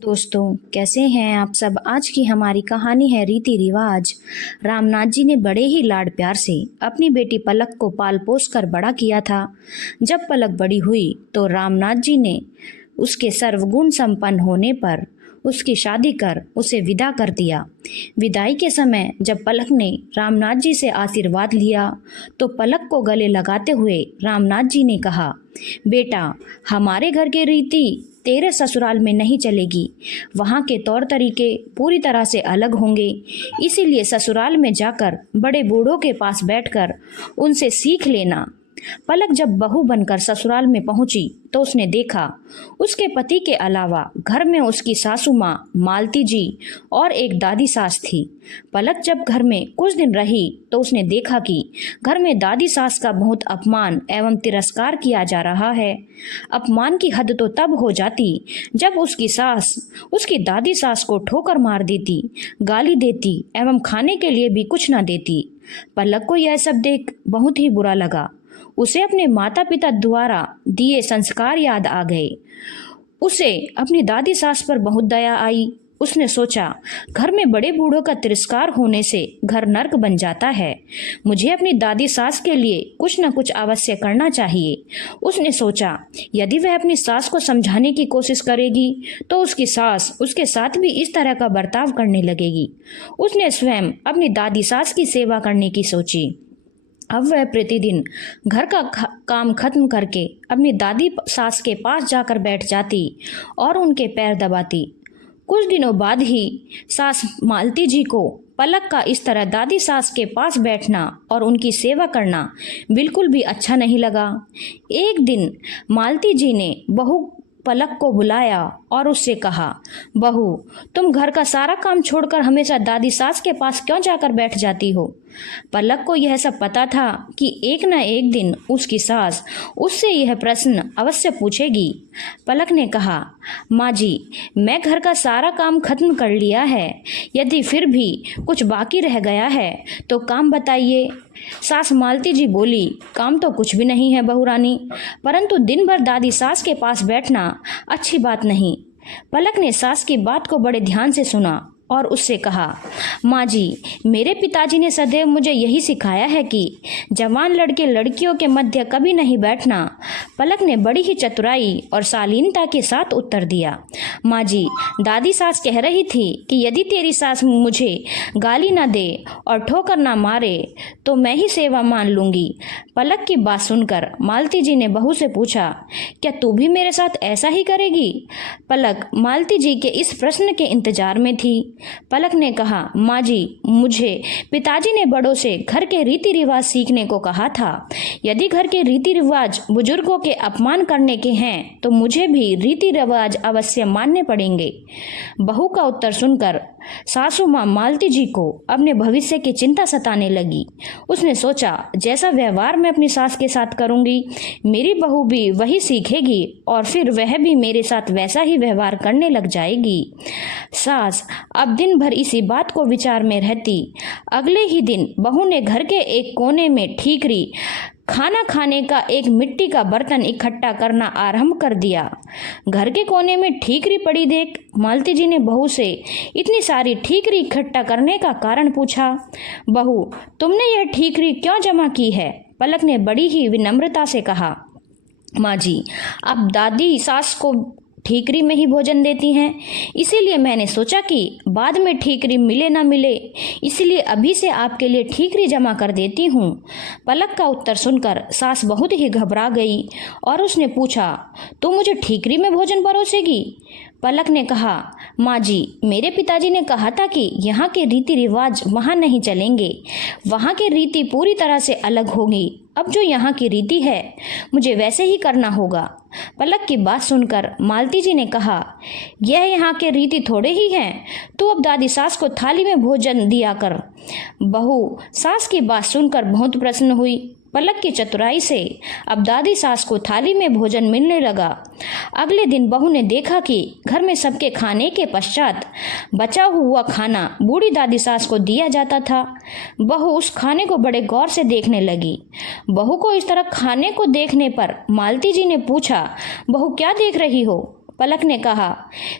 दोस्तों, कैसे हैं आप सब। आज की हमारी कहानी है रीति रिवाज। रामनाथ जी ने बड़े ही लाड प्यार से अपनी बेटी पलक को पाल पोस कर बड़ा किया था। जब पलक बड़ी हुई तो रामनाथ जी ने उसके सर्वगुण संपन्न होने पर उसकी शादी कर उसे विदा कर दिया। विदाई के समय जब पलक ने रामनाथ जी से आशीर्वाद लिया तो पलक को गले लगाते हुए रामनाथ जी ने कहा, बेटा, हमारे घर की रीति तेरे ससुराल में नहीं चलेगी। वहाँ के तौर तरीके पूरी तरह से अलग होंगे। इसीलिए ससुराल में जाकर बड़े बूढ़ों के पास बैठकर उनसे सीख लेना। पलक जब बहू बनकर ससुराल में पहुंची तो उसने देखा उसके पति के अलावा घर में उसकी सासू माँ मालती जी और एक दादी सास थी। पलक जब घर में कुछ दिन रही तो उसने देखा कि घर में दादी सास का बहुत अपमान एवं तिरस्कार किया जा रहा है। अपमान की हद तो तब हो जाती जब उसकी सास उसकी दादी सास को ठोकर मार देती, गाली देती एवं खाने के लिए भी कुछ न देती। पलक को यह सब देख बहुत ही बुरा लगा। उसे अपने माता पिता द्वारा दिए संस्कार याद आ गए। उसे अपनी दादी सास पर बहुत दया आई। उसने सोचा, घर में बड़े बूढ़ों का तिरस्कार होने से घर नर्क बन जाता है। मुझे अपनी दादी सास के लिए कुछ न कुछ अवश्य करना चाहिए। उसने सोचा, यदि वह अपनी सास को समझाने की कोशिश करेगी तो उसकी सास उसके साथ भी इस तरह का बर्ताव करने लगेगी। उसने स्वयं अपनी दादी सास की सेवा करने की सोची। अब वह प्रतिदिन घर का काम खत्म करके अपनी दादी सास के पास जाकर बैठ जाती और उनके पैर दबाती। कुछ दिनों बाद ही सास मालती जी को पलक का इस तरह दादी सास के पास बैठना और उनकी सेवा करना बिल्कुल भी अच्छा नहीं लगा। एक दिन मालती जी ने बहू पलक को बुलाया और उससे कहा, बहू, तुम घर का सारा काम छोड़कर हमेशा दादी सास के पास क्यों जाकर बैठ जाती हो। पलक को यह सब पता था कि एक न एक दिन उसकी सास उससे यह प्रश्न अवश्य पूछेगी। पलक ने कहा, माँ जी, मैं घर का सारा काम खत्म कर लिया है। यदि फिर भी कुछ बाकी रह गया है तो काम बताइए। सास मालती जी बोली, काम तो कुछ भी नहीं है बहू रानी, परंतु दिन भर दादी सास के पास बैठना अच्छी बात नहीं। पलक ने सास की बात को बड़े ध्यान से सुना और उससे कहा, माँ जी, मेरे पिताजी ने सदैव मुझे यही सिखाया है कि जवान लड़के लड़कियों के मध्य कभी नहीं बैठना। पलक ने बड़ी ही चतुराई और शालीनता के साथ उत्तर दिया, माँ जी, दादी सास कह रही थी कि यदि तेरी सास मुझे गाली न दे और ठोकर न मारे तो मैं ही सेवा मान लूंगी। पलक की बात सुनकर मालती जी ने बहू से पूछा, क्या तू भी मेरे साथ ऐसा ही करेगी। पलक मालती जी के इस प्रश्न के इंतजार में थी। पलक ने कहा, माँ जी, मुझे पिताजी ने बड़ों से घर के रीति रिवाज सीखने को कहा था। यदि घर के रीति रिवाज बुजुर्गों के अपमान करने के हैं तो मुझे भी रीति रिवाज अवश्य मानने पड़ेंगे। बहू का उत्तर सुनकर सासू माँ मालती जी को अपने भविष्य की चिंता सताने लगी। उसने सोचा, जैसा व्यवहार मैं अपनी सास के साथ करूंगी, मेरी बहू भी वही सीखेगी और फिर वह भी मेरे साथ वैसा ही व्यवहार करने लग जाएगी। सास अब दिन भर इसी बात को विचार में रहती। अगले ही दिन बहू ने घर के एक कोने में ठीकरी, खाना खाने का एक मिट्टी का बर्तन इकट्ठा करना आरंभ कर दिया। घर के कोने में ठीकरी पड़ी देख मालती जी ने बहू से इतनी सारी ठीकरी इकट्ठा करने का कारण पूछा। बहू, तुमने यह ठीकरी क्यों जमा की है। पलक ने बड़ी ही विनम्रता से कहा, माँ जी, अब दादी सास को ठीकरी में ही भोजन देती हैं, इसीलिए मैंने सोचा कि बाद में ठीकरी मिले ना मिले, इसलिए अभी से आपके लिए ठीकरी जमा कर देती हूँ। पलक का उत्तर सुनकर सास बहुत ही घबरा गई और उसने पूछा, तो मुझे ठीकरी में भोजन परोसेगी। पलक ने कहा, माँ जी, मेरे पिताजी ने कहा था कि यहाँ के रीति रिवाज वहाँ नहीं चलेंगे। वहाँ की रीति पूरी तरह से अलग होगी। अब जो यहाँ की रीति है मुझे वैसे ही करना होगा। पलक की बात सुनकर मालती जी ने कहा, यह यहाँ के रीति थोड़े ही हैं, तू अब दादी सास को थाली में भोजन दिया कर। बहू सास की बात सुनकर बहुत प्रसन्न हुई। पलक की चतुराई से अब दादी सास को थाली में भोजन मिलने लगा। अगले दिन बहू ने देखा कि घर में सबके खाने के पश्चात बचा हुआ खाना बूढ़ी दादी सास को दिया जाता था। बहू उस खाने को बड़े गौर से देखने लगी। बहू को इस तरह खाने को देखने पर मालती जी ने पूछा, बहू क्या देख रही हो। पलक ने कहा।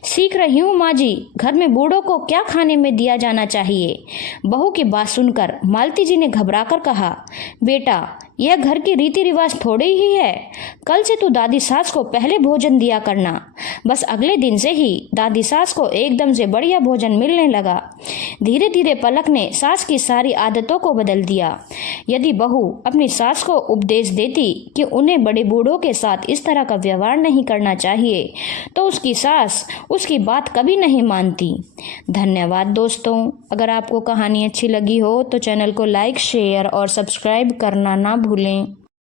सीख रही हूँ माँ जी, घर में बूढ़ों को क्या खाने में दिया जाना चाहिए। बहू की बात सुनकर मालती जी ने घबराकर कहा, बेटा यह घर की रीति रिवाज थोड़ी ही है। कल से तू दादी सास को पहले भोजन दिया करना। बस अगले दिन से ही दादी सास को एकदम से बढ़िया भोजन मिलने लगा। धीरे धीरे पलक ने सास की सारी आदतों को बदल दिया। यदि बहू अपनी सास को उपदेश देती कि उन्हें बड़े बूढ़ों के साथ इस तरह का व्यवहार नहीं करना चाहिए, तो उसकी सास उसकी बात कभी नहीं मानती। धन्यवाद दोस्तों। अगर आपको कहानी अच्छी लगी हो तो चैनल को लाइक, शेयर और सब्सक्राइब करना ना भूलें।